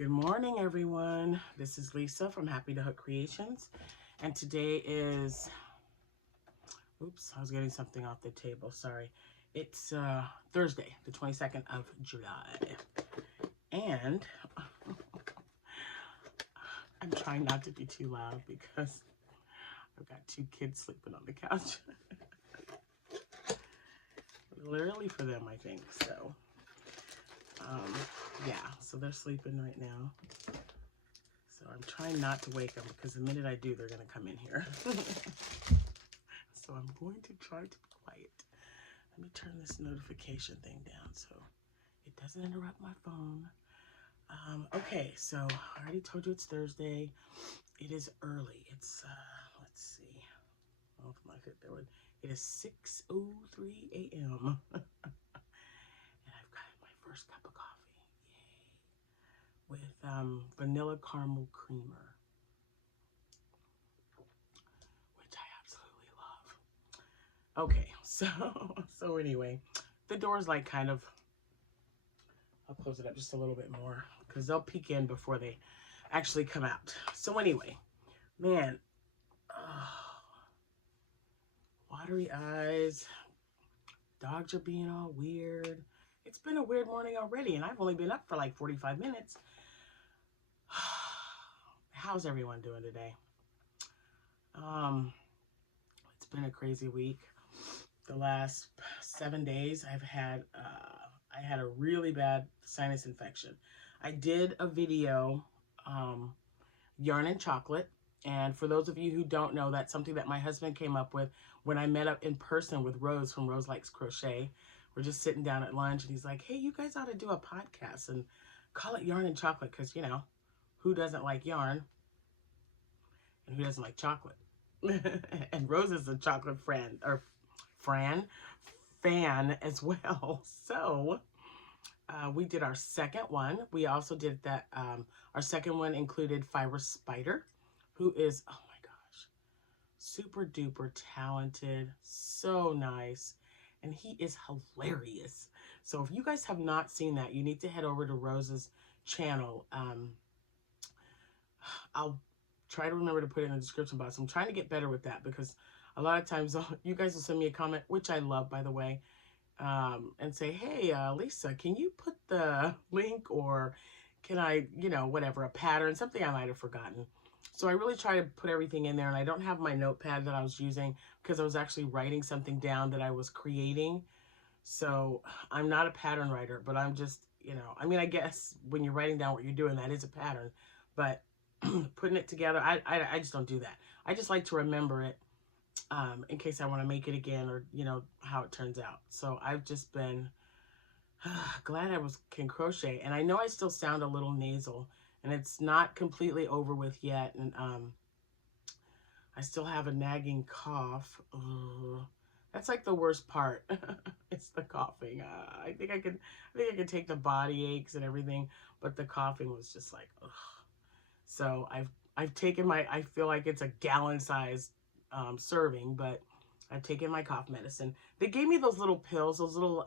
Good morning, everyone. This is Lisa from Happytohook Creations, and today is, oops, I was getting something off the table, sorry. It's Thursday, the 22nd of July, and I'm trying not to be too loud because I've got two kids sleeping on the couch. Literally for them, I think, so, yeah, so they're sleeping right now. So I'm trying not to wake them because the minute I do, they're going to come in here. So I'm going to try to be quiet. Let me turn this notification thing down so it doesn't interrupt my phone. Okay, so I already told you it's Thursday. It is early. It's, let's see. Oh, my Fitbit would. It is 6:03 a.m. And I've got my first cup of coffee. Yay. With vanilla caramel creamer, which I absolutely love. Okay, so anyway, the door's like kind of, I'll close it up just a little bit more because they'll peek in before they actually come out. So anyway, man, watery eyes, dogs are being all weird. It's been a weird morning already, and I've only been up for like 45 minutes. How's everyone doing today? It's been a crazy week. The last 7 days, I had a really bad sinus infection. I did a video, yarn and chocolate. And for those of you who don't know, that's something that my husband came up with when I met up in person with Rose from Rose Likes Crochet. We're just sitting down at lunch and he's like, hey, you guys ought to do a podcast and call it Yarn and Chocolate because, you know, who doesn't like yarn and who doesn't like chocolate? And Rose is a chocolate fan as well. So we did our second one. We also did that. Our second one included Fiber Spider, who is, oh my gosh, super duper talented, so nice, and he is hilarious. So if you guys have not seen that, you need to head over to Rose's channel. I'll try to remember to put it in the description box. I'm trying to get better with that because a lot of times you guys will send me a comment, which I love, by the way, and say, hey, Lisa, can you put the link, or can I, you know, whatever, a pattern, something I might have forgotten. So I really try to put everything in there, and I don't have my notepad that I was using because I was actually writing something down that I was creating. So I'm not a pattern writer, but I'm just, you know, I mean, I guess when you're writing down what you're doing, that is a pattern, but putting it together, I just don't do that. I just like to remember it in case I want to make it again, or, you know, how it turns out. So I've just been glad I can crochet. And I know I still sound a little nasal, and it's not completely over with yet. And I still have a nagging cough. That's like the worst part. It's the coughing. I think I could take the body aches and everything, but the coughing was just like, ugh. So I've taken my, I feel like it's a gallon-sized serving, but I've taken my cough medicine. They gave me those little pills, those little,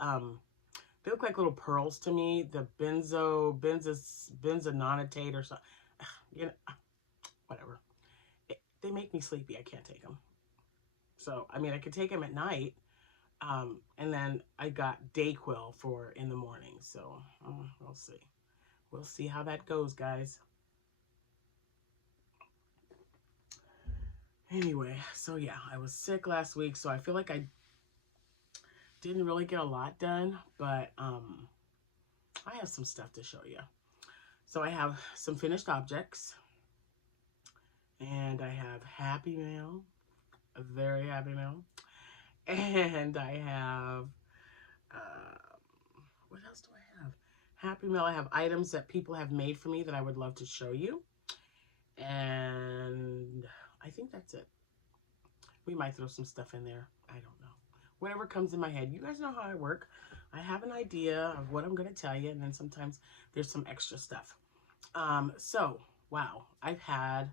they look like little pearls to me. The benzononitate or something. You know, whatever. They make me sleepy. I can't take them. So, I mean, I could take them at night. And then I got Dayquil for in the morning. So, we'll see. We'll see how that goes, guys. Anyway, so yeah, I was sick last week, so I feel like I didn't really get a lot done, but I have some stuff to show you. So I have some finished objects, and I have Happy Mail, a very happy mail, and I have, what else do I have? Happy Mail, I have items that people have made for me that I would love to show you, and I think that's it. We might throw some stuff in there. I don't know. Whatever comes in my head. You guys know how I work. I have an idea of what I'm going to tell you, and then sometimes there's some extra stuff. So, wow. I've had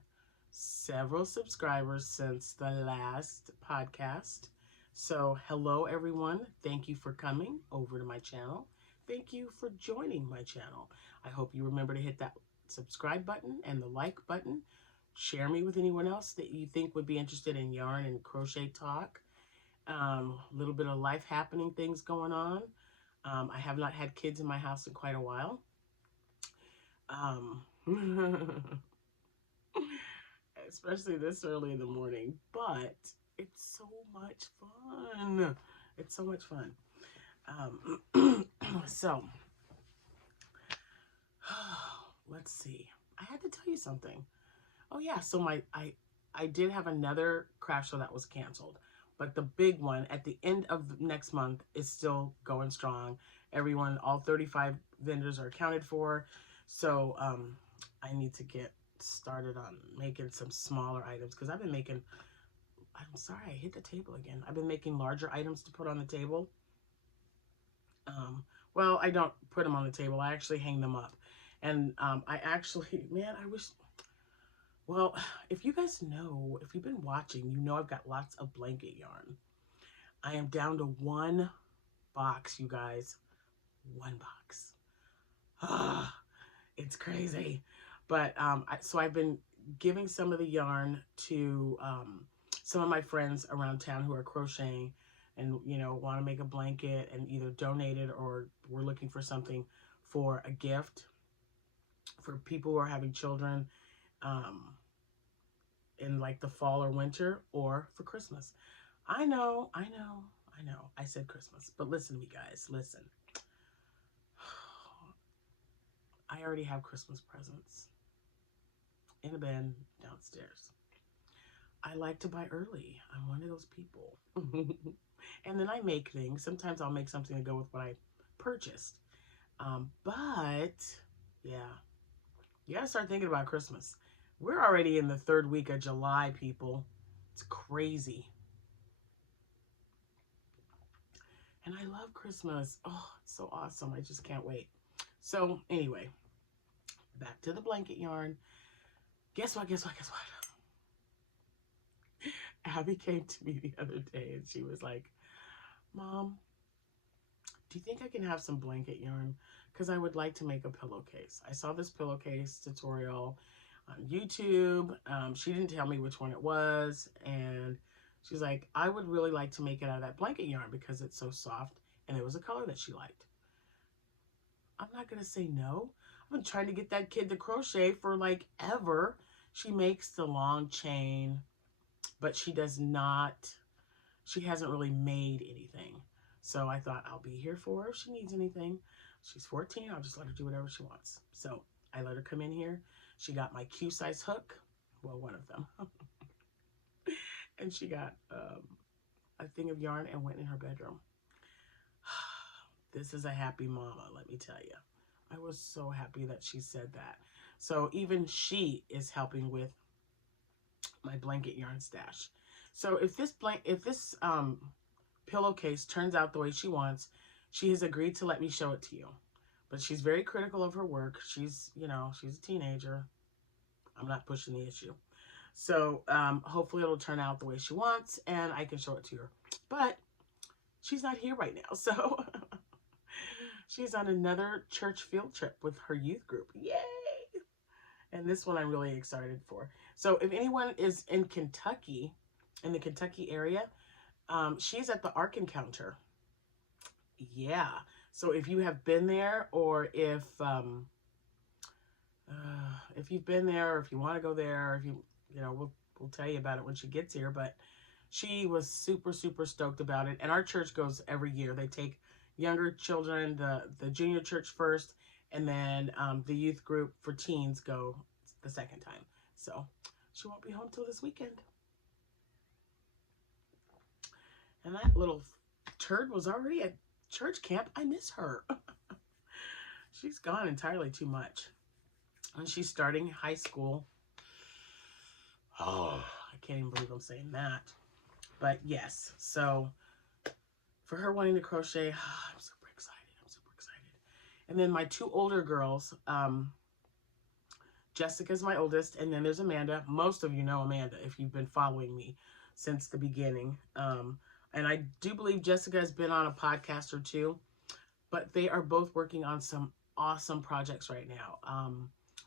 several subscribers since the last podcast. So, hello, everyone. Thank you for coming over to my channel. Thank you for joining my channel. I hope you remember to hit that subscribe button and the like button. Share me with anyone else that you think would be interested in yarn and crochet talk. A little bit of life happening things going on. I have not had kids in my house in quite a while. Especially this early in the morning, but it's so much fun. It's so much fun. So, let's see. I had to tell you something. Oh yeah, so I did have another craft show that was canceled, but the big one at the end of next month is still going strong. Everyone, all 35 vendors are accounted for, so I need to get started on making some smaller items because I've been making. I'm sorry, I hit the table again. I've been making larger items to put on the table. Well, I don't put them on the table. I actually hang them up, and I actually, man, I wish. Well, if you guys know, if you've been watching, you know I've got lots of blanket yarn. I am down to one box, you guys. One box. Ah, it's crazy. But so I've been giving some of the yarn to some of my friends around town who are crocheting and, you know, want to make a blanket and either donate it or we're looking for something for a gift for people who are having children. In like the fall or winter or for Christmas. I know. I said Christmas, but listen to me, guys. Listen. I already have Christmas presents in a bin downstairs. I like to buy early. I'm one of those people. And then I make things. Sometimes I'll make something to go with what I purchased. But yeah, you gotta start thinking about Christmas. We're already in the 3rd week of July, people. It's crazy. And I love Christmas. Oh, it's so awesome. I just can't wait. So anyway, back to the blanket yarn. Guess what? Abby came to me the other day and she was like, Mom, do you think I can have some blanket yarn? Because I would like to make a pillowcase. I saw this pillowcase tutorial on YouTube. She didn't tell me which one it was. And she's like, I would really like to make it out of that blanket yarn because it's so soft. And it was a color that she liked. I'm not going to say no. I've been trying to get that kid to crochet for like ever. She makes the long chain, but she hasn't really made anything. So I thought I'll be here for her if she needs anything. She's 14. I'll just let her do whatever she wants. So I let her come in here. She got my Q size hook. Well, one of them. And she got a thing of yarn and went in her bedroom. This is a happy mama, let me tell you. I was so happy that she said that. So even she is helping with my blanket yarn stash. So if this pillowcase turns out the way she wants, she has agreed to let me show it to you. But she's very critical of her work. She's, you know, she's a teenager. I'm not pushing the issue. So hopefully it'll turn out the way she wants and I can show it to her. But she's not here right now. So she's on another church field trip with her youth group. Yay! And this one I'm really excited for. So if anyone is in Kentucky, in the Kentucky area, she's at the Larck encounter. Yeah. So if you have been there, or if you've been there, or if you want to go there, or if you know, we'll tell you about it when she gets here. But she was super, super stoked about it. And our church goes every year. They take younger children, the junior church first, and then the youth group for teens go the second time. So she won't be home till this weekend. And that little turd was already at church camp. I miss her. She's gone entirely too much. And she's starting high school. Oh, I can't even believe I'm saying that. But yes, so for her wanting to crochet, I'm super excited. And then my 2 older girls, Jessica's my oldest, and then there's Amanda. Most of you know Amanda if you've been following me since the beginning. And I do believe Jessica has been on a podcast or 2, but they are both working on some awesome projects right now.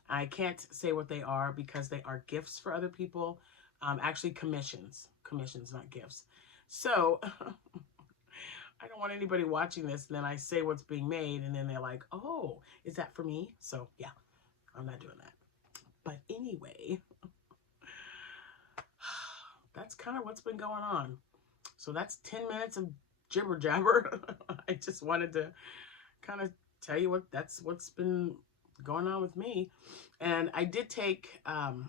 I can't say what they are because they are gifts for other people. Actually commissions, not gifts. So I don't want anybody watching this and then I say what's being made and then they're like, oh, is that for me? So yeah, I'm not doing that. But anyway, that's kind of what's been going on. So that's 10 minutes of jibber jabber. I just wanted to kind of tell you what's been going on with me. And I did take the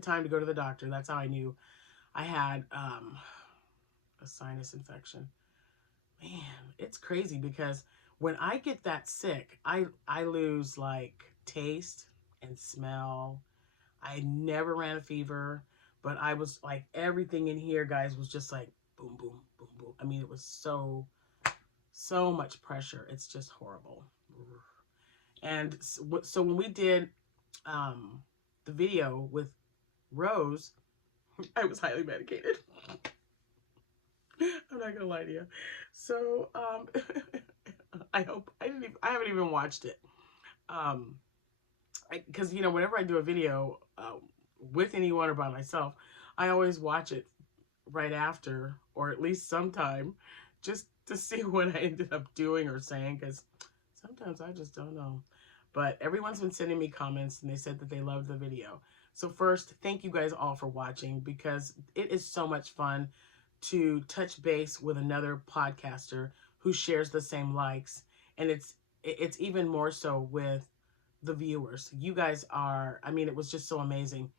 time to go to the doctor. That's how I knew I had a sinus infection. Man, it's crazy because when I get that sick, I lose like taste and smell. I never ran a fever, but I was like everything in here, guys, was just like boom, boom, boom, boom. I mean, it was so much pressure. It's just horrible. And so when we did the video with Rose, I was highly medicated. I'm not gonna lie to you. So I hope I haven't even watched it. Because you know, whenever I do a video with anyone or by myself, I always watch it right after, or at least sometime, just to see what I ended up doing or saying, because sometimes I just don't know. But everyone's been sending me comments and they said that they loved the video. So first, thank you guys all for watching, because it is so much fun to touch base with another podcaster who shares the same likes. And it's even more so with the viewers. You guys are, I mean, it was just so amazing.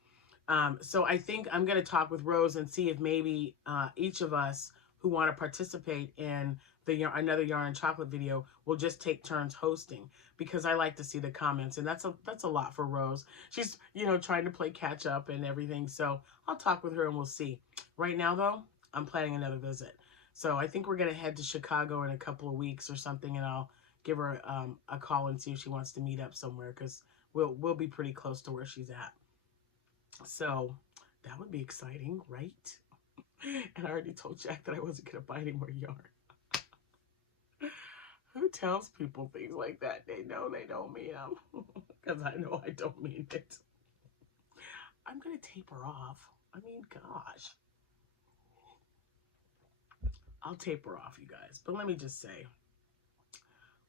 So I think I'm going to talk with Rose and see if maybe each of us who want to participate in the another yarn and chocolate video will just take turns hosting, because I like to see the comments, and that's a lot for Rose. She's, you know, trying to play catch up and everything. So I'll talk with her and we'll see. Right now though, I'm planning another visit. So I think we're going to head to Chicago in a couple of weeks or something, and I'll give her a call and see if she wants to meet up somewhere, because we'll be pretty close to where she's at. So that would be exciting, right? And I already told Jack that I wasn't going to buy any more yarn. Who tells people things like that? They know they don't mean them. Because I know I don't mean it. I'm going to taper off. I mean, gosh. I'll taper off, you guys. But let me just say,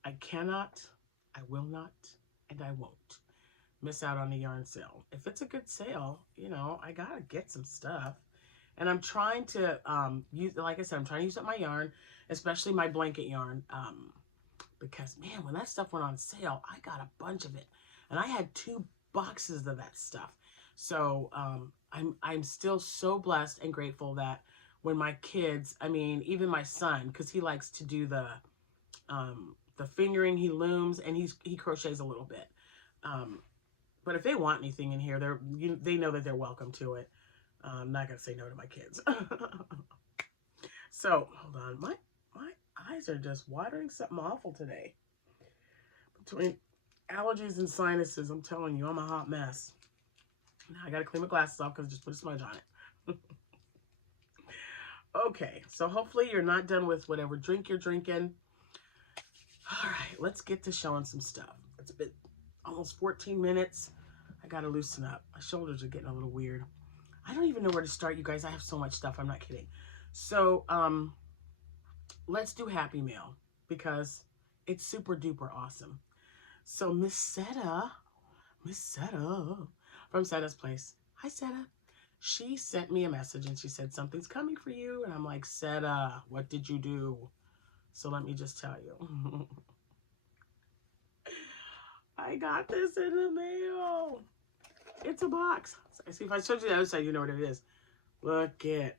I cannot, I will not, and I won't miss out on the yarn sale. If it's a good sale, you know, I got to get some stuff. And I'm trying to use, like I said, I'm trying to use up my yarn, especially my blanket yarn. Because man, when that stuff went on sale, I got a bunch of it, and I had 2 boxes of that stuff. So I'm still so blessed and grateful that when my kids, I mean, even my son, because he likes to do the fingering, he looms and he crochets a little bit. But if they want anything in here, they know that they're welcome to it. I'm not gonna say no to my kids. So hold on, my eyes are just watering something awful today. Between allergies and sinuses, I'm telling you, I'm a hot mess. Now I gotta clean my glasses off because I just put a smudge on it. Okay, so hopefully you're not done with whatever drink you're drinking. All right, let's get to showing some stuff. It's been almost 14 minutes. I gotta loosen up. My shoulders are getting a little weird. I don't even know where to start, you guys. I have so much stuff. I'm not kidding. So, let's do Happy Mail because it's super duper awesome. So Miss Seta from Seta's Place. Hi, Seta. She sent me a message and she said, something's coming for you. And I'm like, Seta, what did you do? So let me just tell you. I got this in the mail. It's a box. See, if I showed you the other side, you know what it is. Look it.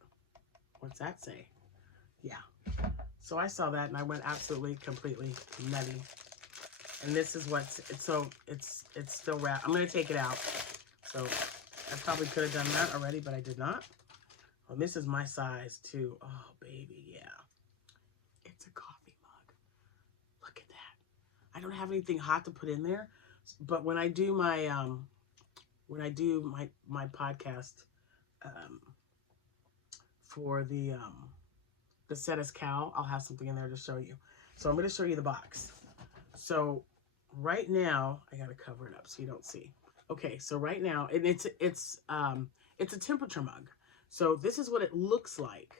What's that say? Yeah. So I saw that and I went absolutely, completely nutty. And this is what's, it's still wrapped. I'm going to take it out. So I probably could have done that already, but I did not. Well, this is my size too. Oh, baby, yeah. It's a coffee mug. Look at that. I don't have anything hot to put in there, but when I do my, my podcast, for the Seta's Cow, I'll have something in there to show you. So I'm going to show you the box. So right now, I gotta cover it up so you don't see. Okay, so right now, and it's a temperature mug. So this is what it looks like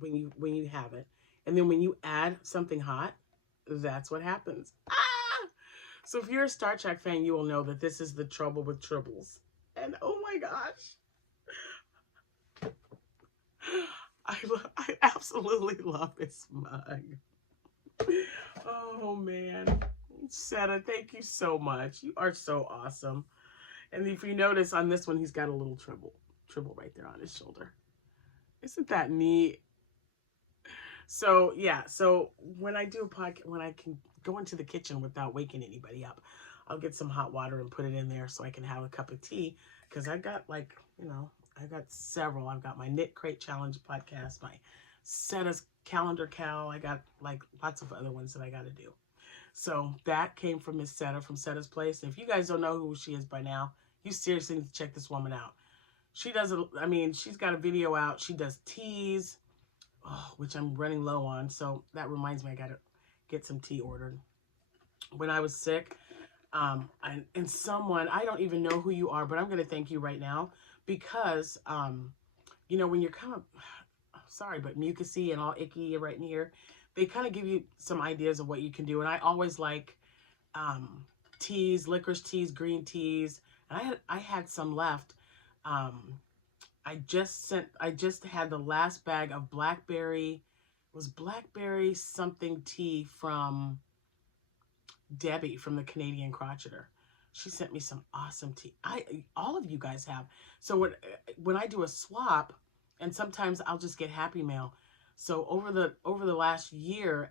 when you have it, and then when you add something hot, that's what happens. Ah! So if you're a Star Trek fan, you will know that this is the trouble with tribbles. And oh my gosh, I absolutely love this mug. Oh man, Seta, thank you so much. You are so awesome. And if you notice on this one, he's got a little tribble right there on his shoulder. Isn't that neat? So yeah, so when I do a podcast, when I can go into the kitchen without waking anybody up, I'll get some hot water and put it in there so I can have a cup of tea. Because I got like, I got several. I've got my Knit Crate Challenge podcast, my Seta's Calendar Cal. I got like lots of other ones that I got to do. So that came from Miss Seta from Seta's Place. And if you guys don't know who she is by now, you seriously need to check this woman out. She does, I mean, she's got a video out. She does teas, which I'm running low on. So that reminds me, I got to get some tea ordered. When I was sick, and someone, I don't even know who you are, but I'm going to thank you right now because, when you're kind of, sorry, but mucusy and all icky right in here, they kind of give you some ideas of what you can do. And I always like teas, licorice teas, green teas. And I had some left. I just had the last bag of blackberry, it was blackberry something tea from Debbie from the Canadian Crocheter. She sent me some awesome tea. All of you guys have. So when I do a swap, and sometimes I'll just get Happy Mail. So over the last year,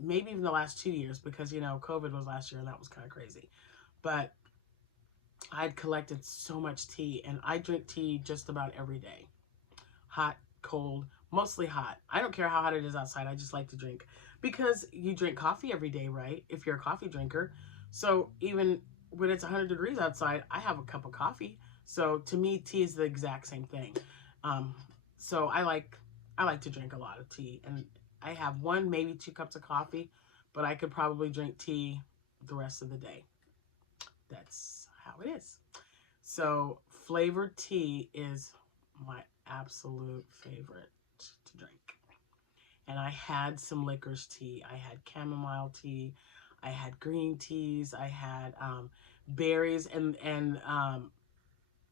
maybe even the last 2 years, because COVID was last year and that was kind of crazy. But I'd collected so much tea, and I drink tea just about every day. Hot, cold, mostly hot. I don't care how hot it is outside. I just like to drink because you drink coffee every day, right? If you're a coffee drinker. So even when it's 100 degrees outside, I have a cup of coffee. So to me, tea is the exact same thing. So I like to drink a lot of tea, and I have 1, maybe 2 cups of coffee, but I could probably drink tea the rest of the day. That's how it is. So flavored tea is my absolute favorite to drink. And I had some licorice tea. I had chamomile tea. I had green teas. I had berries, and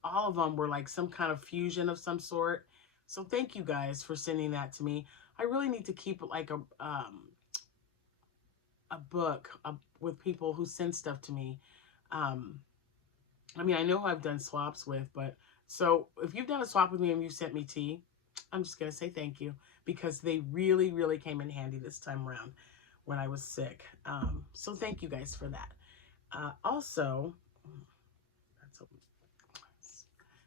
all of them were like some kind of fusion of some sort. So thank you guys for sending that to me. I really need to keep like a book with people who send stuff to me. I mean, I know who I've done swaps with, but so if you've done a swap with me and you sent me tea, I'm just going to say thank you because they really, really came in handy this time around when I was sick. So thank you guys for that. Also,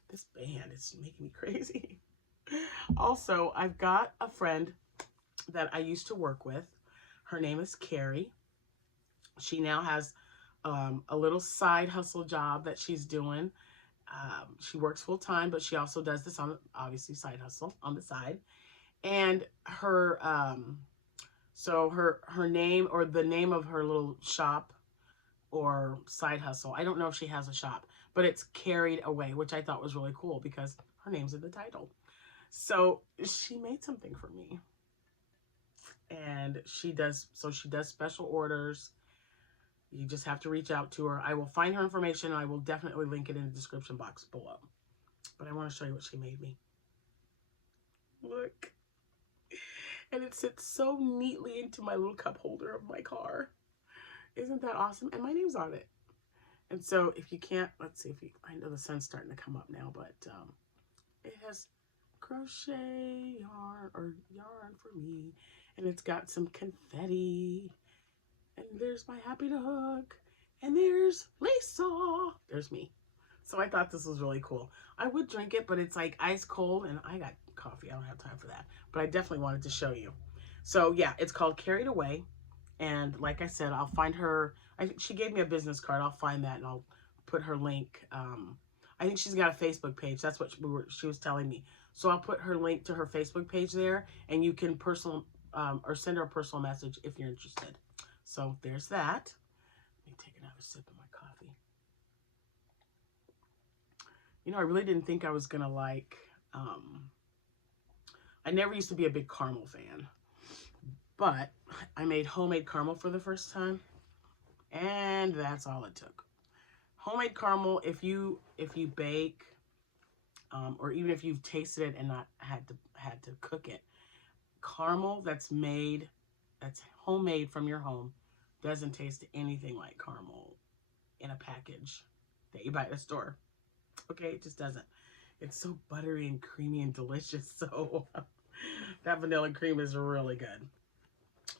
this band is making me crazy. Also, I've got a friend that I used to work with. Her name is Carrie. She now has a little side hustle job that she's doing. She works full time, but she also does this on, obviously, side hustle on the side. And her, so her name, or the name of her little shop or side hustle, I don't know if she has a shop, but it's Carried Away, which I thought was really cool because her name's in the title. So she made something for me. And she does special orders. You just have to reach out to her. I will find her information, and I will definitely link it in the description box below. But I want to show you what she made me. Look. And it sits so neatly into my little cup holder of my car. Isn't that awesome? And my name's on it. And so if you can't, let's see if you, I know the sun's starting to come up now, but it has crochet yarn for me. And it's got some confetti. And there's my Happytohook. And there's Lisa. There's me. So I thought this was really cool. I would drink it, but it's like ice cold, and I got coffee. I don't have time for that. But I definitely wanted to show you. So yeah, it's called Carried Away. And like I said, I'll find her. She gave me a business card. I'll find that, and I'll put her link. I think she's got a Facebook page. That's what she was telling me. So I'll put her link to her Facebook page there, and you can or send her a personal message if you're interested. So there's that. Let me take a sip of my coffee. You know, I really didn't think I was going to like, I never used to be a big caramel fan, but I made homemade caramel for the first time, and that's all it took. Homemade caramel, if you bake, or even if you've tasted it and not had to cook it, caramel that's homemade from your home doesn't taste anything like caramel in a package that you buy at a store. Okay, it just doesn't. It's so buttery and creamy and delicious. So that vanilla cream is really good.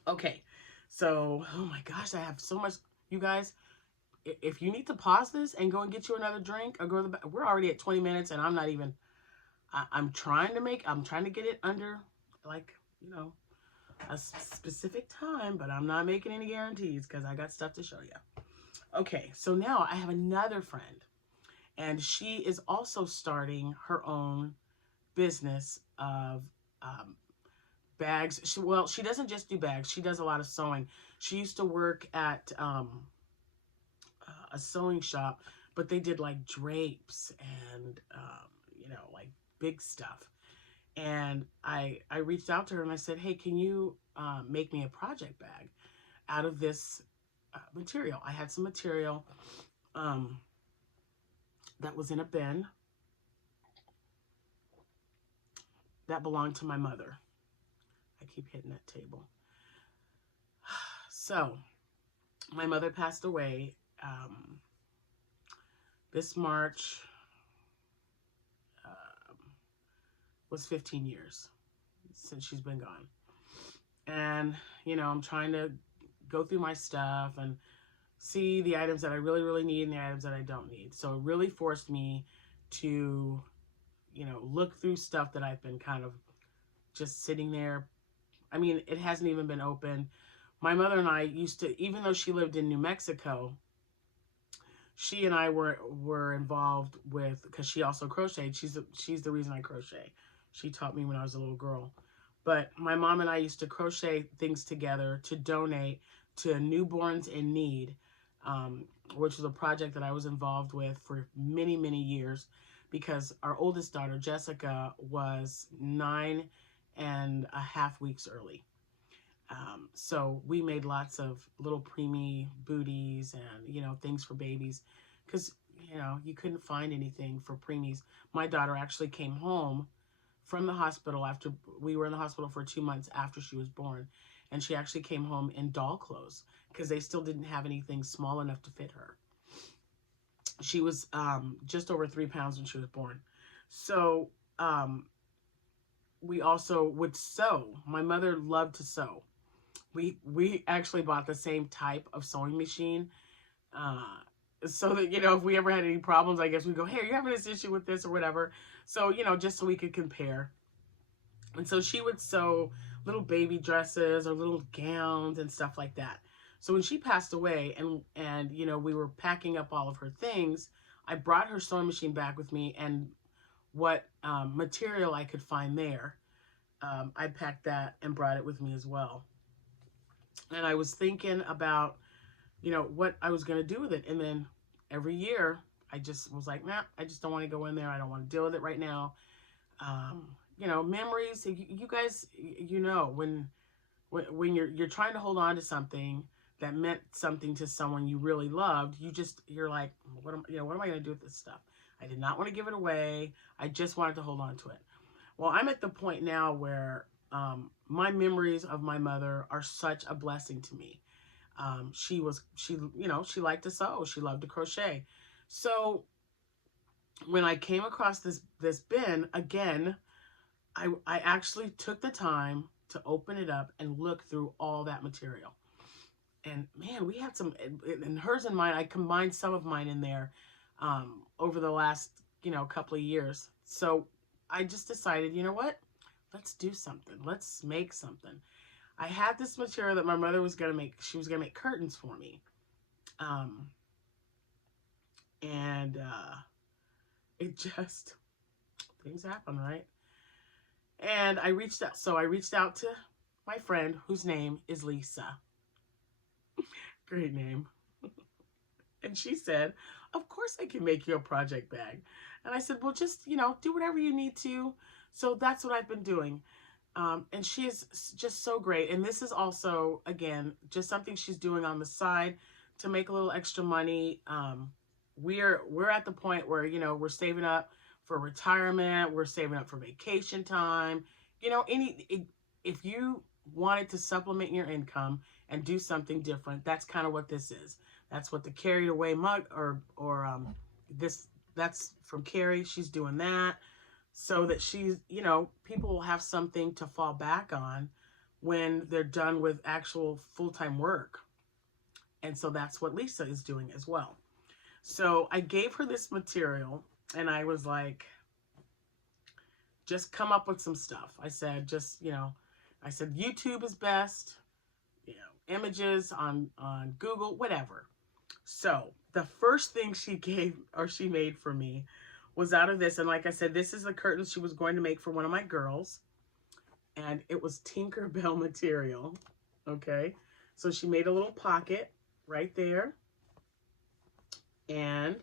Okay, so, oh my gosh, I have so much. You guys, if you need to pause this and go and get you another drink or go to the back, we're already at 20 minutes and I'm not even, I'm trying to get it under, like, you know, a specific time, but I'm not making any guarantees because I got stuff to show you. Okay, so now I have another friend, and she is also starting her own business of bags. She doesn't just do bags. She does a lot of sewing. She used to work at a sewing shop, but they did like drapes and, you know, like big stuff. And I reached out to her and I said, hey, can you make me a project bag out of this material? I had some material that was in a bin that belonged to my mother. I keep hitting that table. So my mother passed away this March. Was 15 years since she's been gone. And, you know, I'm trying to go through my stuff and see the items that I really, really need and the items that I don't need. So it really forced me to, you know, look through stuff that I've been kind of just sitting there. I mean, it hasn't even been open. My mother and I used to, even though she lived in New Mexico, she and I were involved with, because she also crocheted. She's the reason I crochet. She taught me when I was a little girl. But my mom and I used to crochet things together to donate to Newborns in Need, which was a project that I was involved with for many, many years, because our oldest daughter, Jessica, was 9.5 weeks early. So we made lots of little preemie booties and, you know, things for babies, because, you know, you couldn't find anything for preemies. My daughter actually came home from the hospital after we were in the hospital for 2 months after she was born. And she actually came home in doll clothes because they still didn't have anything small enough to fit her. She was just over 3 pounds when she was born. So we also would sew. My mother loved to sew. We actually bought the same type of sewing machine, so that, you know, if we ever had any problems, I guess we'd go, hey, are you having this issue with this or whatever? So, you know, just so we could compare. And so she would sew little baby dresses or little gowns and stuff like that. So when she passed away and you know, we were packing up all of her things, I brought her sewing machine back with me, and what material I could find there, I packed that and brought it with me as well. And I was thinking about, you know, what I was going to do with it. And then every year I just was like, nah, I just don't want to go in there. I don't want to deal with it right now. You know, memories, you guys, you know, when you're trying to hold on to something that meant something to someone you really loved, you're like, what am I going to do with this stuff? I did not want to give it away. I just wanted to hold on to it. Well, I'm at the point now where my memories of my mother are such a blessing to me. She liked to sew. She loved to crochet. So when I came across this bin again, I actually took the time to open it up and look through all that material. And man, we had some, and hers and mine, I combined some of mine in there over the last, you know, couple of years. So I just decided, you know what? Let's do something. Let's make something. I had this material that my mother was going to make. She was going to make curtains for me. It just, things happen, right? And I reached out. So I reached out to my friend whose name is Lisa. Great name. And she said, of course I can make you a project bag. And I said, well, just, you know, do whatever you need to. So that's what I've been doing. And she is just so great. And this is also, again, just something she's doing on the side to make a little extra money. We're at the point where, you know, we're saving up for retirement. We're saving up for vacation time. You know, if you wanted to supplement your income and do something different, that's kind of what this is. That's what the Carried Away mug that's from Carrie. She's doing that so that she's, you know, people will have something to fall back on when they're done with actual full-time work. And so that's what Lisa is doing as well. So I gave her this material and I was like, just come up with some stuff. I said, just, you know, I said, YouTube is best, you know, images on Google, whatever. So the first thing she made for me was out of this. And like I said, this is the curtain she was going to make for one of my girls. And it was Tinkerbell material. Okay. So she made a little pocket right there. And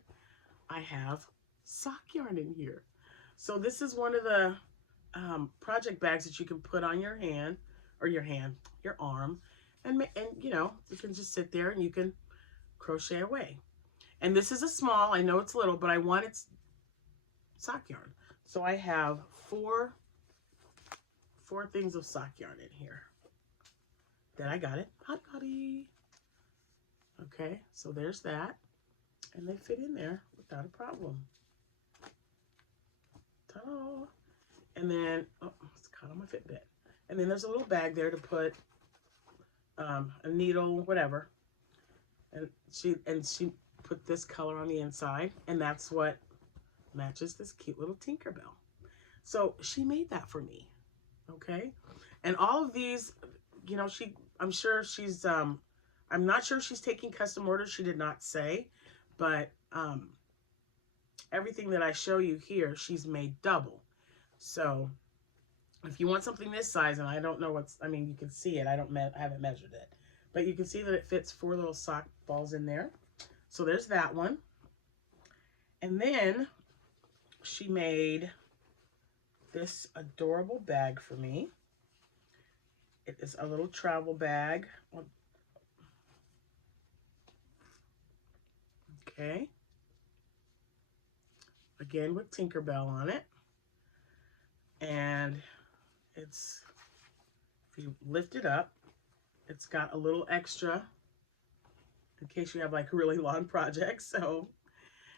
I have sock yarn in here. So this is one of the project bags that you can put on your hand, or your arm. And you know, you can just sit there and you can crochet away. And this is a small, I know it's little, but I want its sock yarn. So I have four things of sock yarn in here. Then I got it. Hot Potty. Okay, so there's that. And they fit in there without a problem. Ta-da! And then, oh, it's caught on my Fitbit. And then there's a little bag there to put a needle, whatever. And she put this color on the inside, and that's what matches this cute little Tinkerbell. So she made that for me, okay? And all of these, you know, I'm sure she's, I'm not sure if she's taking custom orders. She did not say, but everything that I show you here, she's made double. So if you want something this size, and I don't know I mean, you can see it. I haven't measured it, but you can see that it fits 4 little sock balls in there. So there's that one. And then she made this adorable bag for me. It is a little travel bag. Okay. Again, with Tinkerbell on it. And it's, if you lift it up, it's got a little extra in case you have like really long projects. So,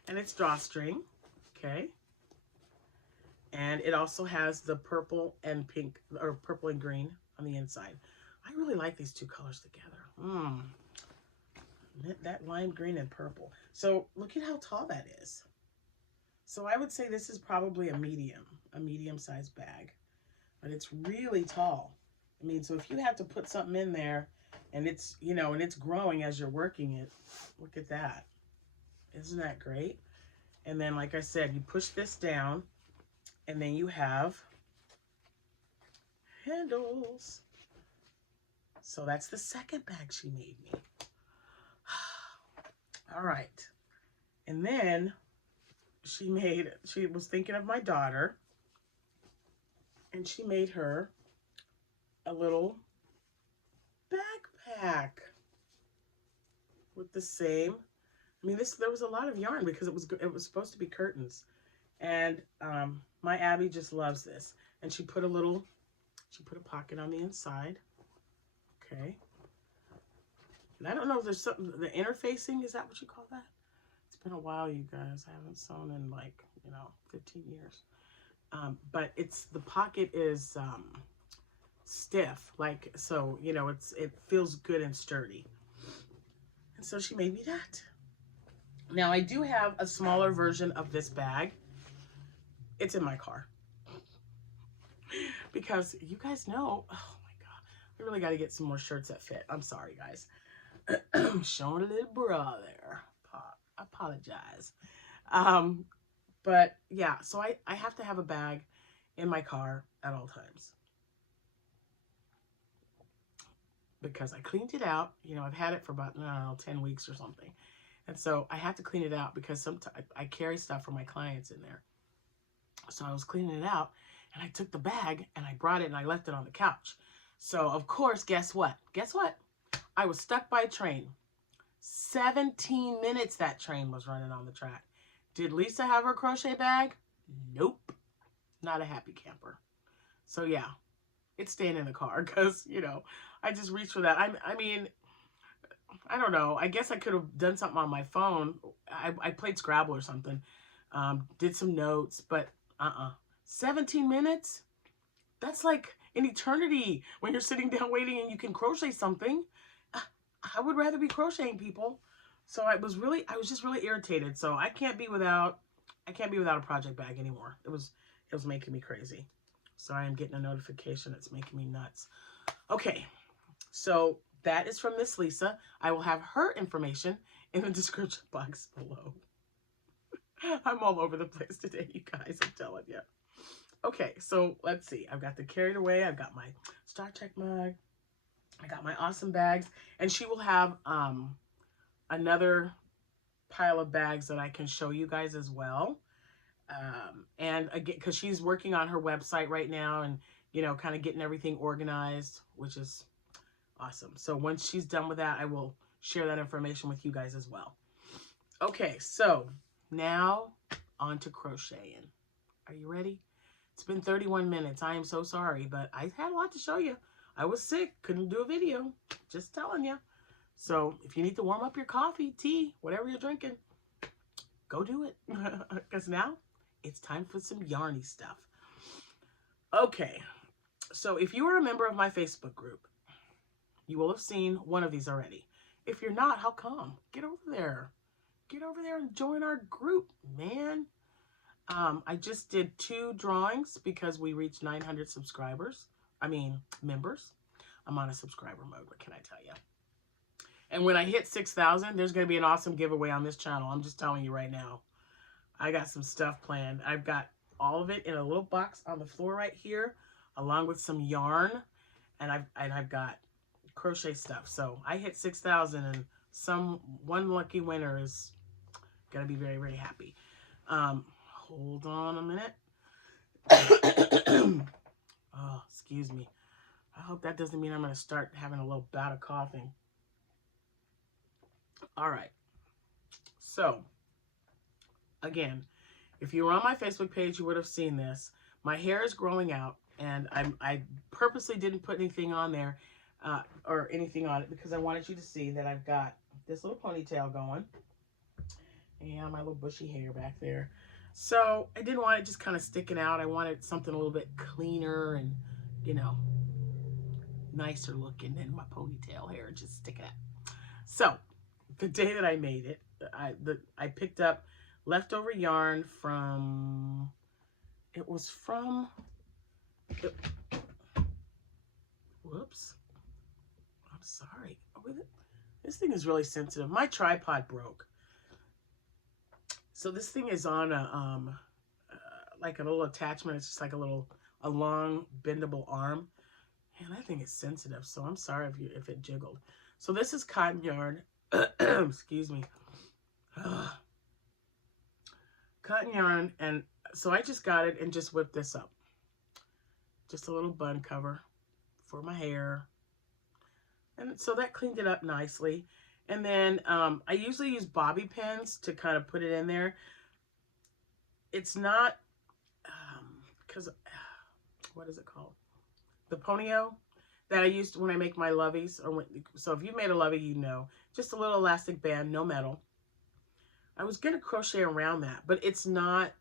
and it's drawstring. Okay. And it also has the purple and pink, or purple and green on the inside. I really like these two colors together. That lime green and purple. So look at how tall that is. So I would say this is probably a medium-sized bag, but it's really tall. I mean, so if you have to put something in there and it's, you know, and it's growing as you're working it, look at that. Isn't that great? And then, like I said, you push this down and then you have handles. So that's the second bag she made me. All right. And then she was thinking of my daughter, and she made her a little backpack with the same, I mean, there was a lot of yarn because it was supposed to be curtains. And my Abby just loves this. And she put a pocket on the inside. Okay. And I don't know if there's something, the interfacing, is that what you call that? It's been a while, you guys. I haven't sewn in like, 15 years. But the pocket is stiff, like, so, it feels good and sturdy. And so she made me that. Now I do have a smaller version of this bag. It's in my car. Because you guys know, oh my God, I really got to get some more shirts that fit. I'm sorry, guys. Showing a little bra there. I apologize. But yeah, so I have to have a bag in my car at all times. Because I cleaned it out. I've had it for about, I don't know, 10 weeks or something. And so I had to clean it out because sometimes I carry stuff for my clients in there. So I was cleaning it out and I took the bag and I brought it and I left it on the couch. So of course, guess what? Guess what? I was stuck by a train. 17 minutes that train was running on the track. Did Lisa have her crochet bag? Nope. Not a happy camper. So yeah, it's staying in the car because, you know, I just reached for that. I mean, I don't know. I guess I could have done something on my phone. I played Scrabble or something. Did some notes, but 17 minutes? That's like an eternity when you're sitting down waiting and you can crochet something. I would rather be crocheting, people. So I was just really irritated. So I can't be without a project bag anymore. It was making me crazy. Sorry, I'm getting a notification that's making me nuts. Okay, so that is from Miss Lisa. I will have her information in the description box below. I'm all over the place today, you guys, I'm telling you. Okay, so let's see. I've got the Carried Away. I've got my Star Trek mug. I got my awesome bags. And she will have another pile of bags that I can show you guys as well. And again, because she's working on her website right now and, you know, kind of getting everything organized, which is awesome. So once she's done with that, I will share that information with you guys as well. Okay, so now on to crocheting. Are you ready? It's been 31 minutes. I am so sorry, but I had a lot to show you. I was sick, couldn't do a video. Just telling you. So if you need to warm up your coffee, tea, whatever you're drinking, go do it. Because now it's time for some yarny stuff. Okay, so if you are a member of my Facebook group, you will have seen one of these already. If you're not, how come? Get over there. Get over there and join our group, man. I just did 2 drawings because we reached 900 members. I'm on a subscriber mode, what can I tell you? And when I hit 6,000, there's going to be an awesome giveaway on this channel. I'm just telling you right now. I got some stuff planned. I've got all of it in a little box on the floor right here, along with some yarn, and I've got crochet stuff. So I hit 6,000, and one lucky winner is going to be very, very happy. Hold on a minute. Oh, excuse me. I hope that doesn't mean I'm going to start having a little bout of coughing. All right. So, again, if you were on my Facebook page, you would have seen this. My hair is growing out, and I purposely didn't put anything on there or anything on it because I wanted you to see that I've got this little ponytail going. And my little bushy hair back there. So I didn't want it just kind of sticking out. I wanted something a little bit cleaner and, you know, nicer looking than my ponytail hair just sticking out. So the day that I made it, I picked up leftover yarn from, whoops. I'm sorry. This thing is really sensitive. My tripod broke. So this thing is on a like a little attachment. It's just like a long bendable arm, and that thing is sensitive. So I'm sorry if it jiggled. So this is cotton yarn. Excuse me. Cotton yarn, and so I just got it and just whipped this up. Just a little bun cover for my hair, and so that cleaned it up nicely. And then I usually use bobby pins to kind of put it in there. It's not, because, what is it called? The ponyo that I used when I make my loveys. So if you made a lovey, you know. Just a little elastic band, no metal. I was going to crochet around that, but it's not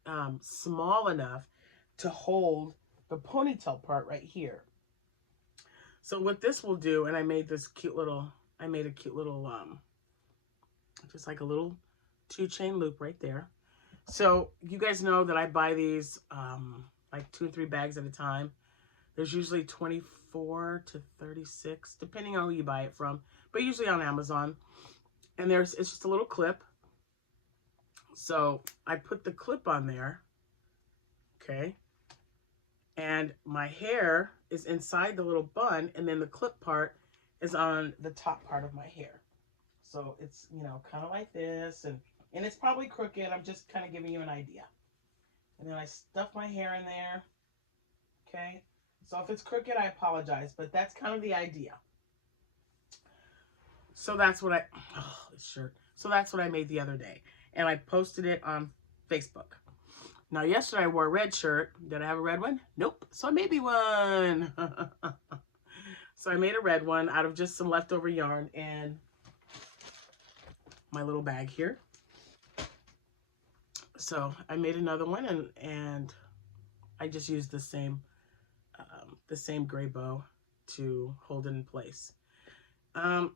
small enough to hold the ponytail part right here. So what this will do, and I made a cute little, just like a little 2-chain loop right there. So you guys know that I buy these like 2 or 3 bags at a time. There's usually 24 to 36, depending on who you buy it from, but usually on Amazon. And it's just a little clip. So I put the clip on there, okay? And my hair is inside the little bun, and then the clip part is on the top part of my hair. So it's, you know, kind of like this, and it's probably crooked. I'm just kind of giving you an idea. And then I stuff my hair in there. Okay. So if it's crooked, I apologize, but that's kind of the idea. So that's what this shirt. So that's what I made the other day. And I posted it on Facebook. Now, yesterday I wore a red shirt. Did I have a red one? Nope. So I made me one. So I made a red one out of just some leftover yarn and my little bag here. So I made another one, and I just used the same gray bow to hold it in place. And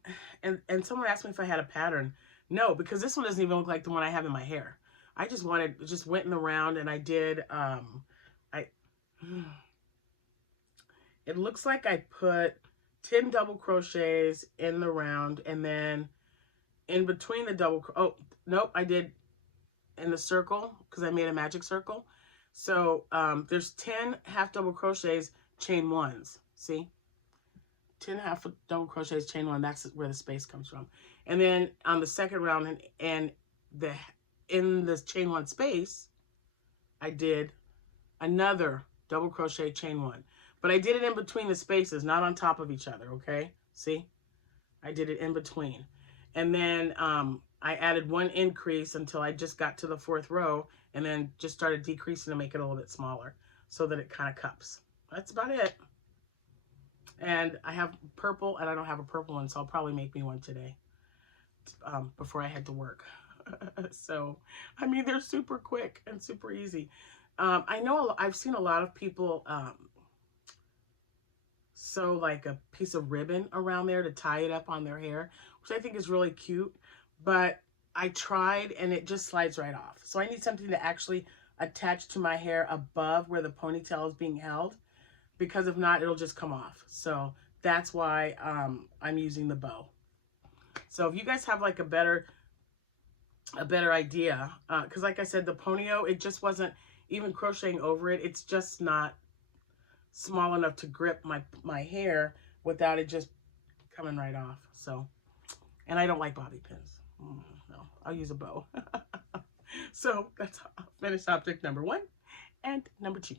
someone asked me if I had a pattern. No, because this one doesn't even look like the one I have in my hair. I just went in the round, and I did, it looks like I put 10 double crochets in the round, and then in between the oh, nope, I did in the circle, because I made a magic circle. So there's 10 half double crochets, chain ones, see? 10 half double crochets, chain one, that's where the space comes from. And then on the second round, and in this chain one space, I did another double crochet, chain one. But I did it in between the spaces, not on top of each other, okay? See? I did it in between. And then I added one increase until I just got to the 4th row, and then just started decreasing to make it a little bit smaller so that it kind of cups. That's about it. And I have purple, and I don't have a purple one, so I'll probably make me one today before I head to work. So, I mean, they're super quick and super easy. I know I've seen a lot of people sew like a piece of ribbon around there to tie it up on their hair, which I think is really cute, but I tried and it just slides right off. So I need something to actually attach to my hair above where the ponytail is being held, because if not, it'll just come off. So that's why I'm using the bow. So if you guys have like a better idea, because like I said, the ponyo, it just wasn't even crocheting over it. It's just not small enough to grip my hair without it just coming right off. So, and I don't like bobby pins. No, I'll use a bow. So that's finished object number 1 and number 2.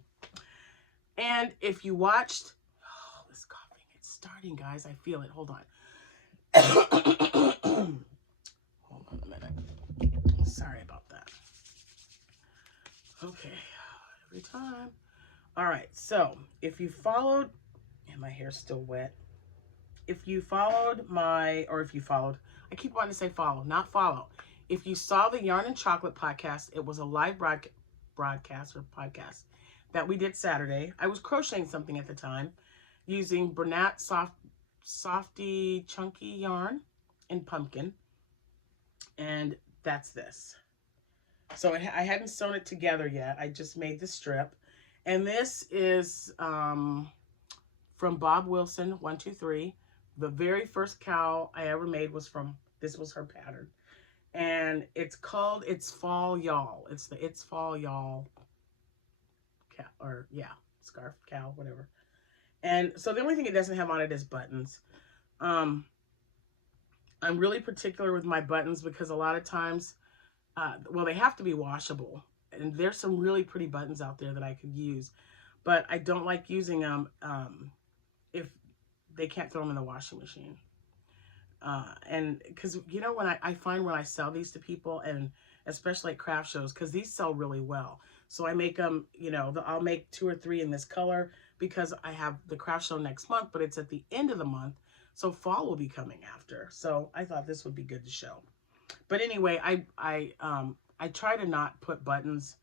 And if you watched, oh, this coughing, it's starting, guys. I feel it. Hold on. Hold on a minute. Sorry about that. Okay, every time. All right, so if you followed, and my hair's still wet. If you followed I keep wanting to say follow, not follow. If you saw the Yarn and Chocolate podcast, it was a live broadcast or podcast that we did Saturday. I was crocheting something at the time using Bernat Softy Chunky yarn in pumpkin. And that's this. So I hadn't sewn it together yet. I just made the strip. And this is from Bob Wilson, 123. The very first cowl I ever made was this was her pattern. And it's called It's Fall Y'all. It's the It's Fall Y'all cowl, or yeah, scarf, cowl, whatever. And so the only thing it doesn't have on it is buttons. I'm really particular with my buttons because a lot of times, well, they have to be washable. And there's some really pretty buttons out there that I could use. But I don't like using them if they can't throw them in the washing machine. And because, you know, when I find when I sell these to people, and especially at craft shows, because these sell really well. So I make them, you know, I'll make 2 or 3 in this color because I have the craft show next month, but it's at the end of the month. So fall will be coming after. So I thought this would be good to show. But anyway, I try to not put buttons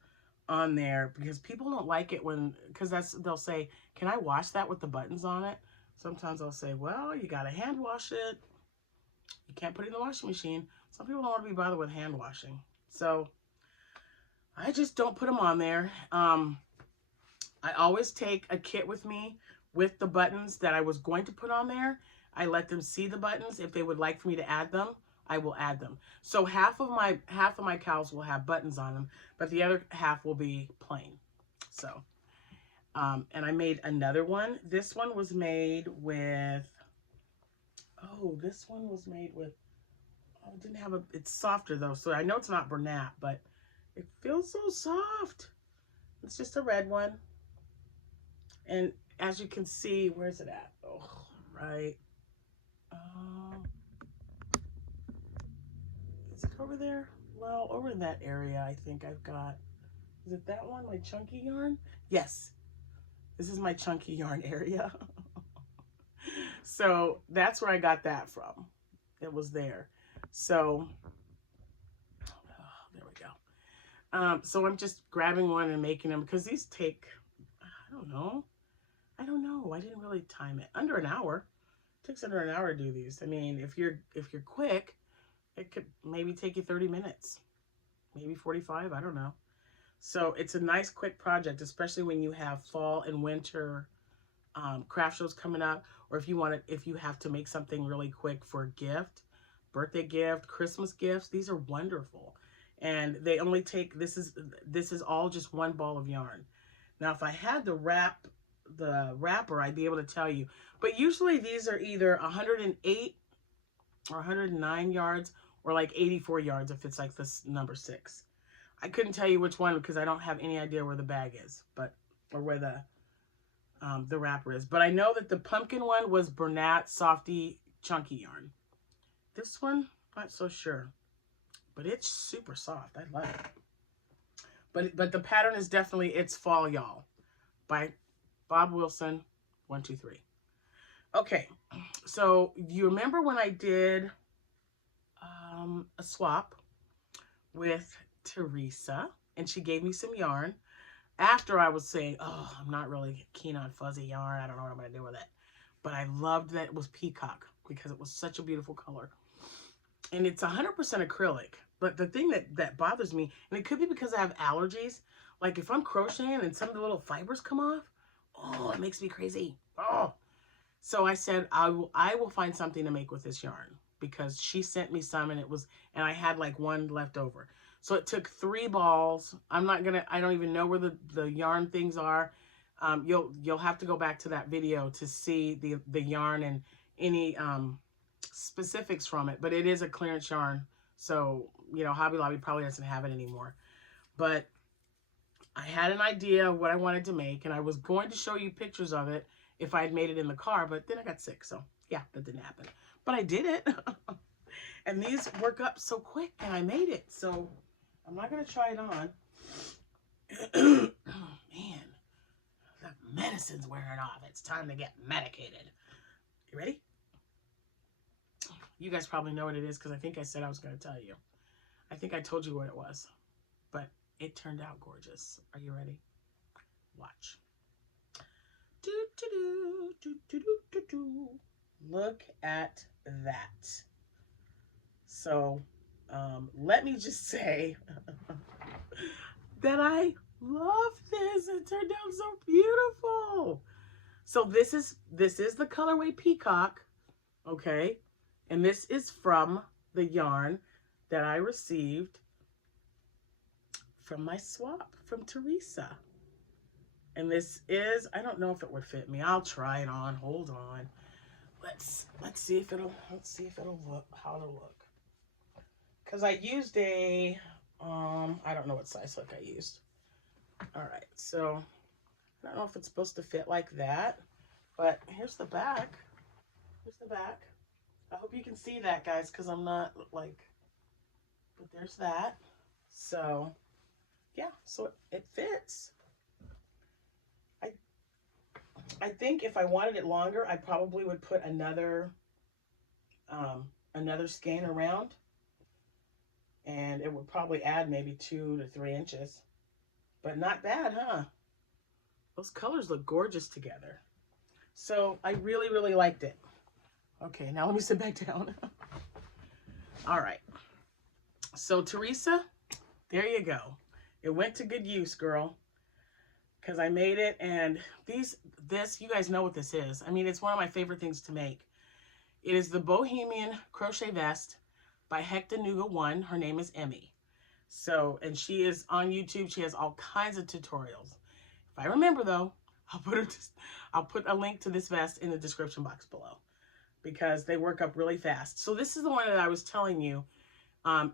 on there because people don't like it because they'll say, can I wash that with the buttons on it? Sometimes I'll say, well, you got to hand wash it. You can't put it in the washing machine. Some people don't want to be bothered with hand washing. So I just don't put them on there. I always take a kit with me with the buttons that I was going to put on there. I let them see the buttons. If they would like for me to add them, I will add them. So half of my cowls will have buttons on them, but the other half will be plain. So, and I made another one. This one was made with, it didn't have a, it's softer though. So I know it's not Bernat, but it feels so soft. It's just a red one. And as you can see, where's it at? Oh, right. Is it over there? Well, over in that area, I think I've got, is it that one, my chunky yarn? Yes, this is my chunky yarn area. So that's where I got that from. It was there. So, there we go. So I'm just grabbing one and making them because these take, I don't know. I didn't really time it. Under an hour. It takes under an hour to do these. I mean, if you're quick, it could maybe take you 30 minutes, maybe 45. I don't know. So it's a nice quick project, especially when you have fall and winter craft shows coming up, or if you have to make something really quick for a gift, birthday gift, Christmas gifts. These are wonderful, and they only take, this is all just one ball of yarn. Now, if I had the wrapper, I'd be able to tell you, but usually these are either 108 or 109 yards, or like 84 yards if it's like this number 6. I couldn't tell you which one because I don't have any idea where the bag is, or where the wrapper is. But I know that the pumpkin one was Bernat Softy Chunky yarn. This one, not so sure, but it's super soft. I love it. But the pattern is definitely It's Fall Y'all by Bob Wilson, 123. Okay, so you remember when I did a swap with Teresa, and she gave me some yarn after I was saying, oh, I'm not really keen on fuzzy yarn. I don't know what I'm going to do with it. But I loved that it was peacock because it was such a beautiful color. And it's 100% acrylic. But the thing that bothers me, and it could be because I have allergies, like if I'm crocheting and some of the little fibers come off, oh, it makes me crazy. Oh. So I said, I will find something to make with this yarn, because she sent me some, and I had like one left over. So it took 3 balls. I don't even know where the yarn things are. You'll have to go back to that video to see the yarn and any specifics from it. But it is a clearance yarn. So, you know, Hobby Lobby probably doesn't have it anymore. But I had an idea of what I wanted to make, and I was going to show you pictures of it if I had made it in the car, but then I got sick. So yeah, that didn't happen. But I did it. And these work up so quick, and I made it. So I'm not going to try it on. Oh, man. The medicine's wearing off. It's time to get medicated. You ready? You guys probably know what it is because I think I said I was going to tell you. I think I told you what it was. But it turned out gorgeous. Are you ready? Watch. Do, do, do, do, do, do, do. Look at that. So, let me just say that I love this. It turned out so beautiful. So this is the colorway Peacock, okay? And this is from the yarn that I received from my swap from Teresa. And this is, I don't know if it would fit me. I'll try it on. Hold on. Let's see if it'll look, how it'll look. Because I used a, I don't know what size hook I used. All right, so I don't know if it's supposed to fit like that, but here's the back. Here's the back. I hope you can see that, guys, because I'm not like, but there's that. So, yeah, so it fits. I think if I wanted it longer, I probably would put another skein around, and it would probably add maybe 2 to 3 inches. But not bad, huh? Those colors look gorgeous together. So I really, really liked it. Okay, now let me sit back down. All right. So Teresa, there you go. It went to good use, girl. Because I made it, and this, you guys know what this is. I mean, it's one of my favorite things to make. It is the Bohemian Crochet Vest by Hectanuga1. Her name is Emmy. So, and she is on YouTube. She has all kinds of tutorials. If I remember, though, I'll put a link to this vest in the description box below, because they work up really fast. So this is the one that I was telling you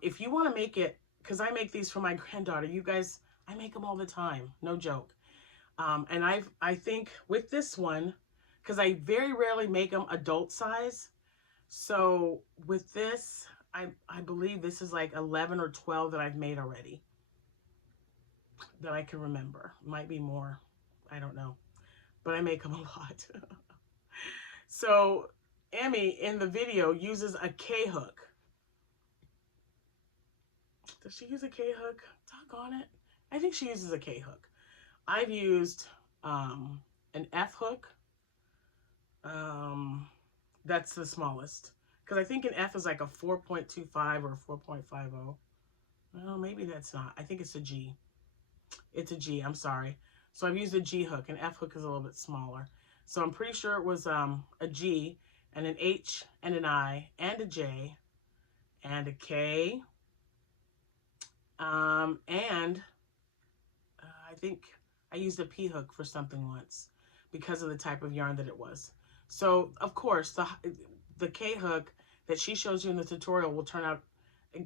If you want to make it, because I make these for my granddaughter, you guys, I make them all the time, no joke. And I think with this one, because I very rarely make them adult size. So with this, I believe this is like 11 or 12 that I've made already that I can remember. Might be more. I don't know. But I make them a lot. So Emmy in the video uses a K-hook. Does she use a K-hook? Doggone it. I think she uses a K-hook. I've used an F-hook. That's the smallest. Because I think an F is like a 4.25 or a 4.50. Well, maybe that's not. I think it's a G. It's a G. I'm sorry. So I've used a G hook. An F hook is a little bit smaller. So I'm pretty sure it was a G and an H and an I and a J and a K. And I think I used a P hook for something once because of the type of yarn that it was. So of course the K hook that she shows you in the tutorial will turn out,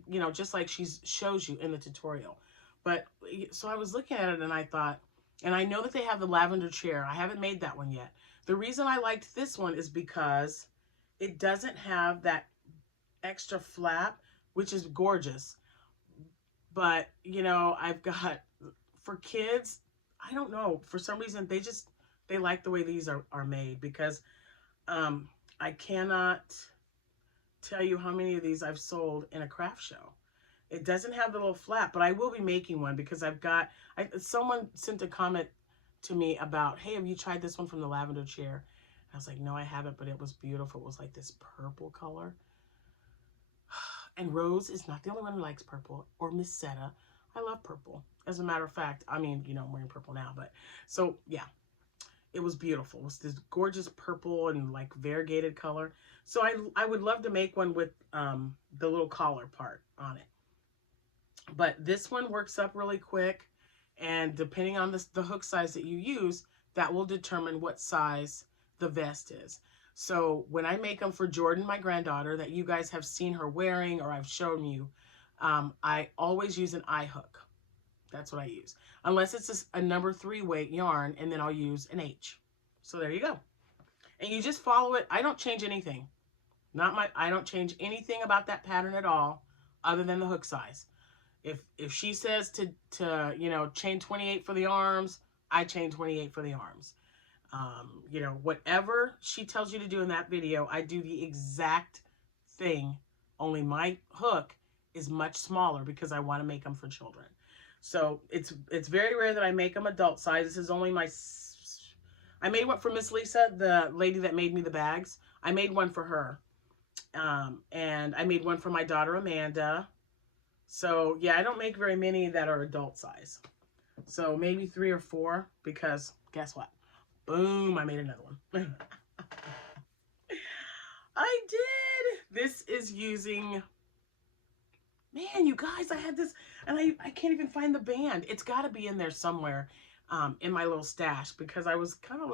you know, just like she shows you in the tutorial. But so I was looking at it and I thought, and I know that they have the lavender chair. I haven't made that one yet. The reason I liked this one is because it doesn't have that extra flap, which is gorgeous. But, you know, I've got, for kids, I don't know, for some reason, they like the way these are made, because I cannot tell you how many of these I've sold in a craft show. It doesn't have the little flap, but I will be making one because someone sent a comment to me about, hey, have you tried this one from the lavender chair? I was like, no, I haven't, but it was beautiful. It was like this purple color. And Rose is not the only one who likes purple, or Miss Setta. I love purple. As a matter of fact, I mean, you know, I'm wearing purple now, but so yeah, it was beautiful. It was this gorgeous purple and like variegated color. So I would love to make one with the little collar part on it. But this one works up really quick, and depending on the hook size that you use, that will determine what size the vest is. So when I make them for Jordan, my granddaughter, that you guys have seen her wearing or I've shown you, I always use an I hook. That's what I use. Unless it's a number 3 weight yarn, and then I'll use an H. So there you go. And you just follow it. I don't change anything. I don't change anything about that pattern at all, other than the hook size. If she says to you know, chain 28 for the arms, I chain 28 for the arms. You know, whatever she tells you to do in that video, I do the exact thing, only my hook is much smaller because I want to make them for children. So it's very rare that I make them adult size. This is only I made one for Miss Lisa, the lady that made me the bags. I made one for her. And I made one for my daughter, Amanda. So yeah, I don't make very many that are adult size. So maybe 3 or 4, because guess what? Boom, I made another one. I did. This is using, man, you guys, I had this, and I can't even find the band. It's got to be in there somewhere in my little stash, because I was kind of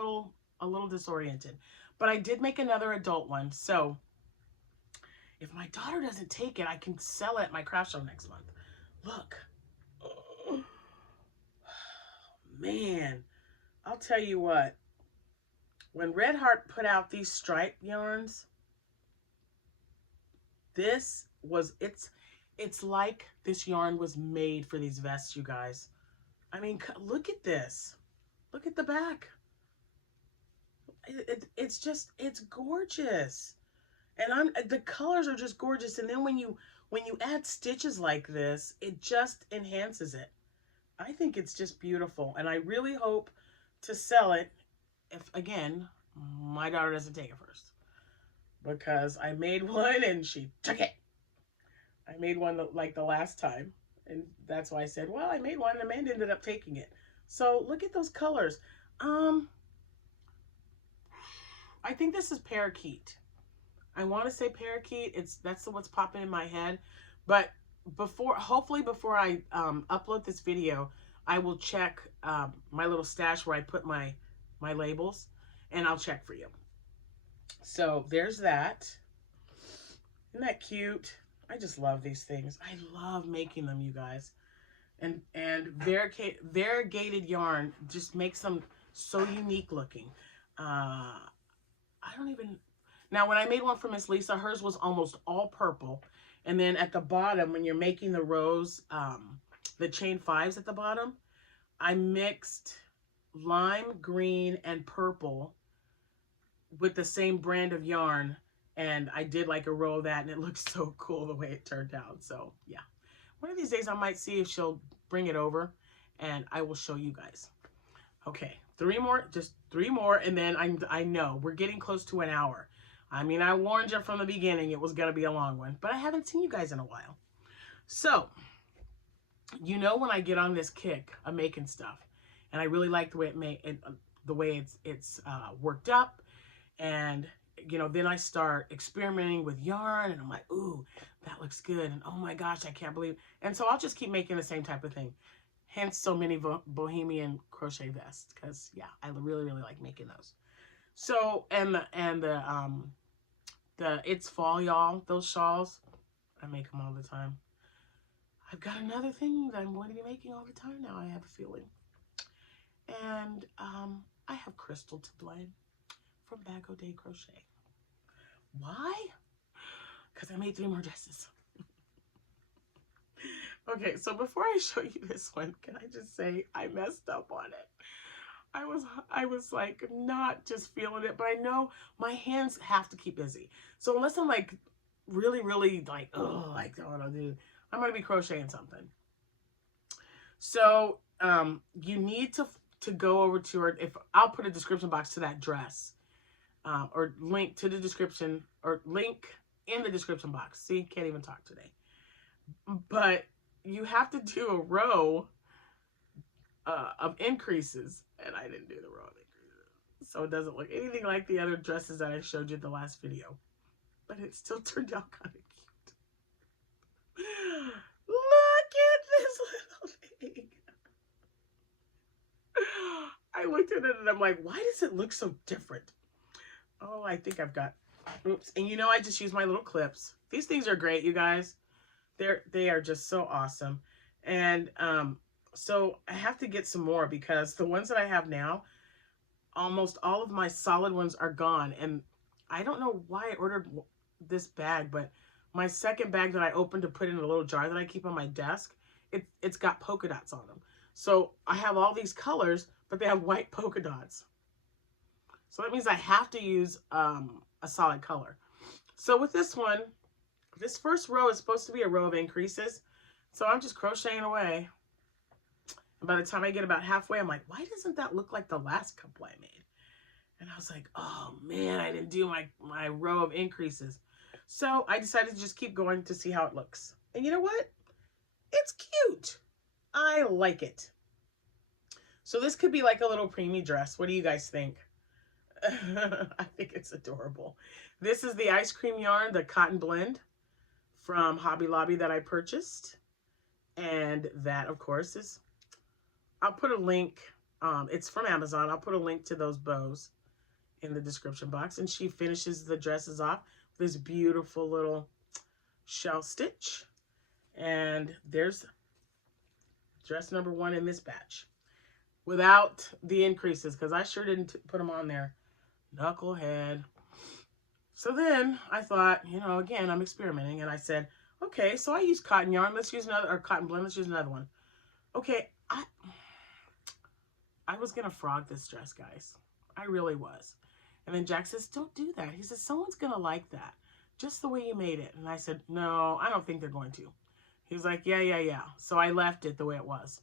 a little disoriented. But I did make another adult one. So if my daughter doesn't take it, I can sell it at my craft show next month. Look. Oh, man, I'll tell you what. When Red Heart put out these stripe yarns, it's like this yarn was made for these vests, you guys. I mean, look at this. Look at the back. It's gorgeous. And the colors are just gorgeous. And then when you add stitches like this, it just enhances it. I think it's just beautiful. And I really hope to sell it if, again, my daughter doesn't take it first. Because I made one and she took it. I made one like the last time. And that's why I said, well, I made one and Amanda ended up taking it. So look at those colors. I think this is parakeet. I want to say parakeet. That's what's popping in my head. But hopefully before I upload this video, I will check my little stash where I put my labels, and I'll check for you. So there's that. Isn't that cute? I just love these things. I love making them, you guys. And variegated yarn just makes them so unique looking. I don't even... Now, when I made one for Miss Lisa, hers was almost all purple. And then at the bottom, when you're making the rows, the chain 5s at the bottom, I mixed lime green and purple with the same brand of yarn. And I did like a row of that, and it looks so cool the way it turned out. So, yeah. One of these days, I might see if she'll bring it over, and I will show you guys. Okay, 3 more, just 3 more, and then I know we're getting close to an hour. I mean, I warned you from the beginning it was going to be a long one, but I haven't seen you guys in a while. So, you know, when I get on this kick of making stuff, and I really like the way it's worked up, and you know, then I start experimenting with yarn, and I'm like, ooh, that looks good, and oh my gosh, I can't believe it. And so I'll just keep making the same type of thing. Hence so many bohemian crochet vests, because yeah, I really like making those. So and the It's Fall Y'all, those shawls, I make them all the time. I've got another thing that I'm going to be making all the time now, I have a feeling. And I have crystal to blend from Bag O' Day Crochet. Why? Because I made 3 more dresses. Okay, so before I show you this one, can I just say I messed up on it. I was like not just feeling it, but I know my hands have to keep busy. So unless I'm like really like, oh, I don't know, dude, I'm gonna be crocheting something. So you need to go over to her. If I'll put a description box to that dress, or link to the description, or link in the description box. See, can't even talk today. But you have to do a row of increases, and I didn't do the row of increases, so it doesn't look anything like the other dresses that I showed you in the last video, but it still turned out kind of cute. Look at this little thing. I looked at it and I'm like, why does it look so different? Oh, I think I've got, oops. And you know, I just use my little clips. These things are great, you guys. They are just so awesome. And so I have to get some more, because the ones that I have now, almost all of my solid ones are gone. And I don't know why I ordered this bag, but my second bag that I opened to put in a little jar that I keep on my desk, it's got polka dots on them. So I have all these colors, but they have white polka dots. So that means I have to use a solid color. So with this one, this first row is supposed to be a row of increases. So I'm just crocheting away. And by the time I get about halfway, I'm like, why doesn't that look like the last couple I made? And I was like, oh man, I didn't do my row of increases. So I decided to just keep going to see how it looks. And you know what? It's cute. I like it. So this could be like a little preemie dress. What do you guys think? I think it's adorable. This is the ice cream yarn, the cotton blend from Hobby Lobby that I purchased. And that, of course, is, I'll put a link. It's from Amazon. I'll put a link to those bows in the description box. And she finishes the dresses off with this beautiful little shell stitch. And there's dress number 1 in this batch, without the increases, because I sure didn't put them on there. Knucklehead. So then I thought, you know, again, I'm experimenting, and I said, okay, so I use cotton yarn. Let's use another, or cotton blend. Let's use another one. Okay, I was gonna frog this dress, guys. I really was. And then Jack says, don't do that. He says, someone's gonna like that, just the way you made it. And I said, no, I don't think they're going to. He was like, yeah. So I left it the way it was.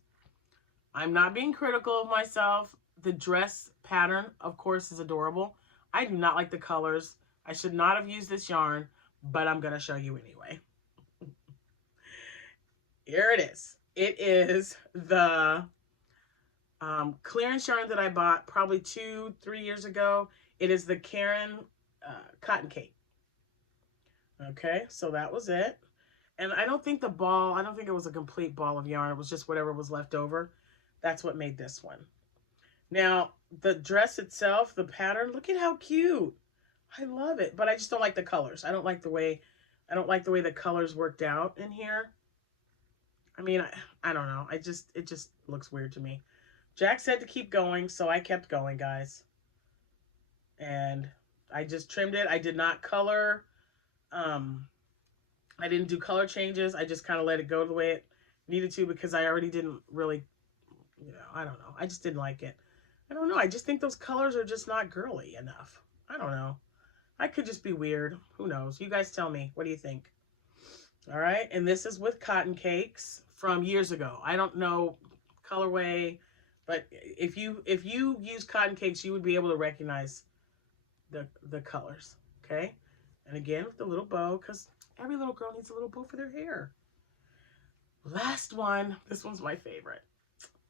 I'm not being critical of myself. The dress pattern, of course, is adorable. I do not like the colors. I should not have used this yarn, but I'm going to show you anyway. Here it is. It is the clearance yarn that I bought probably 2-3 years ago. It is the Karen Cotton Cake. Okay, so that was it. And I don't think it was a complete ball of yarn. It was just whatever was left over. That's what made this one. Now, the dress itself, the pattern, look at how cute. I love it. But I just don't like the colors. I don't like the way I don't like the way the colors worked out in here. I mean, I don't know. It just looks weird to me. Jack said to keep going, so I kept going, guys. And I just trimmed it. I did not color. I didn't do color changes. I just kind of let it go the way it needed to because I already didn't really, I don't know. I just didn't like it. I don't know. I just think those colors are just not girly enough. I don't know. I could just be weird. Who knows? You guys tell me. What do you think? All right. And this is with cotton cakes from years ago. I don't know colorway, but if you use cotton cakes, you would be able to recognize the colors. Okay. And again, with the little bow, because every little girl needs a little bow for their hair. Last one. This one's my favorite.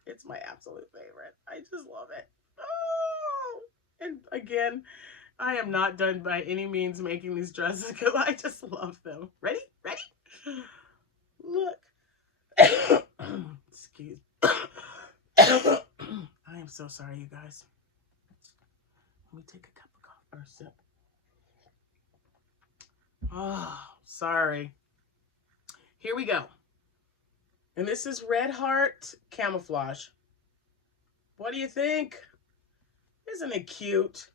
It's my absolute favorite. I just love it. Oh! And again, I am not done by any means making these dresses because I just love them. Ready? Ready? Look. Excuse. I am so sorry, you guys. Let me take a cup of coffee or a sip. Oh, sorry. Here we go. And this is Red Heart Camouflage. What do you think? Isn't it cute?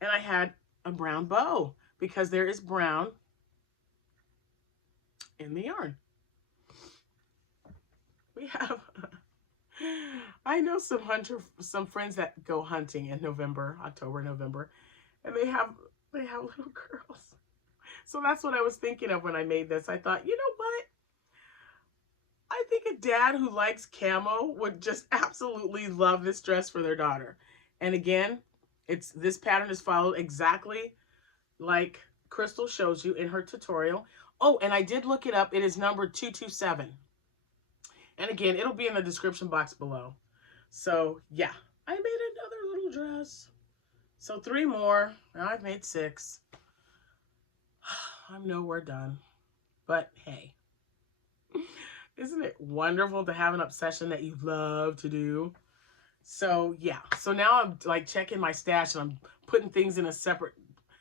And I had a brown bow because there is brown in the yarn. We have, I know some friends that go hunting in November, October, November, and they have little girls. So that's what I was thinking of when I made this. I thought, you know what? I think a dad who likes camo would just absolutely love this dress for their daughter. And again, this pattern is followed exactly like Crystal shows you in her tutorial. Oh, and I did look it up. It is number 227. And again, it'll be in the description box below. So yeah, I made another little dress. So 3 more. Now I've made 6. I'm nowhere done. But hey, isn't it wonderful to have an obsession that you love to do? So yeah, so now I'm like checking my stash and I'm putting things in a separate,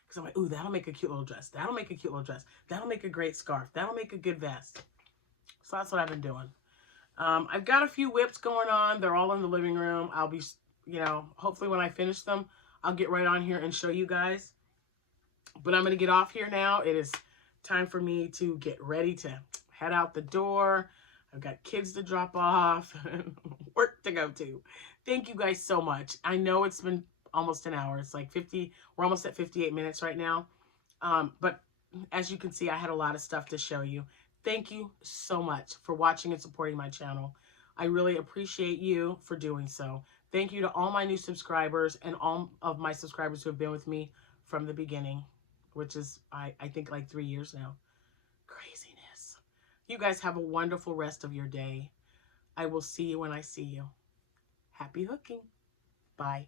because I'm like, ooh, that'll make a cute little dress. That'll make a cute little dress. That'll make a great scarf. That'll make a good vest. So that's what I've been doing. I've got a few whips going on. They're all in the living room. I'll be, hopefully when I finish them, I'll get right on here and show you guys. But I'm going to get off here now. It is time for me to get ready to head out the door. I've got kids to drop off and work to go to. Thank you guys so much. I know it's been almost an hour. It's like 50. We're almost at 58 minutes right now. But as you can see, I had a lot of stuff to show you. Thank you so much for watching and supporting my channel. I really appreciate you for doing so. Thank you to all my new subscribers and all of my subscribers who have been with me from the beginning, which is, I think, like 3 years now. Craziness. You guys have a wonderful rest of your day. I will see you when I see you. Happy hooking. Bye.